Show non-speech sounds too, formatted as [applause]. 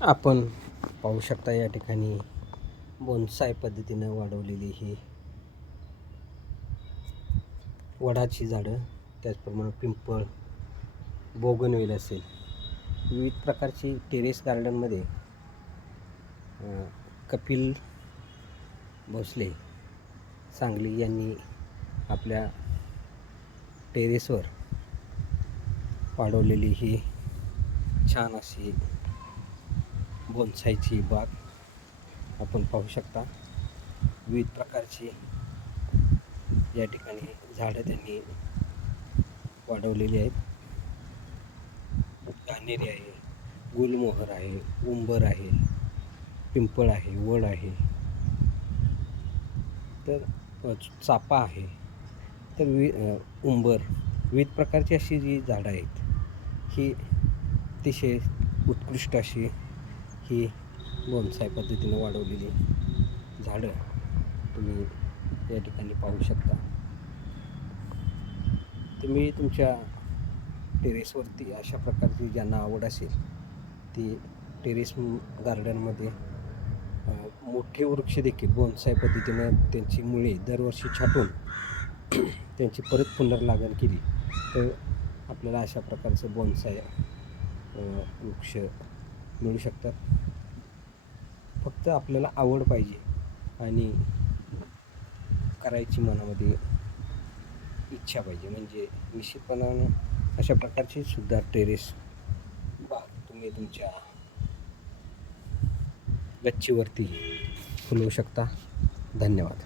आपण पाहू शकता या ठिकाणी बोनसाय पद्धतीनं वाढवलेली ही वडाची झाडं त्याचप्रमाणे पिंपळ बोगनवेल असेल. विविध प्रकारची टेरेस गार्डनमध्ये कपिल भोसले सांगली यांनी आपल्या टेरेसवर वाढवलेली ही छान अशी बोनसायची बाग आपण पाहू शकता. विविध प्रकारची या ठिकाणी झाडं त्यांनी वाढवलेली आहेत. कानेरी आहे गुलमोहर आहे उंबर आहे पिंपळ आहे वड आहे. तर चापा आहे. तर वि उंबर विविध प्रकारची अशी जी झाडं आहेत ही अतिशय उत्कृष्ट अशी ही बोनसाय पद्धतीनं वाढवलेली झाडं तुम्ही या ठिकाणी पाहू शकता. तुम्ही तुमच्या टेरेसवरती अशा प्रकारची ज्यांना आवड असेल ती टेरेस गार्डनमध्ये मोठे वृक्ष देखील बोनसाय पद्धतीनं त्यांची मुळे दरवर्षी छाटून [clears throat] त्यांची परत पुनर्लागण केली तर आपल्याला अशा प्रकारचं बोनसाय वृक्ष मिळू शकतात. फक्त आपल्याला आवड पाहिजे आणि करायची मनामध्ये इच्छा पाहिजे. म्हणजे निश्चितपणानं अशा प्रकारची सुद्धा टेरेस बाग तुम्ही तुमच्या गच्चीवरती फुलवू शकता. धन्यवाद.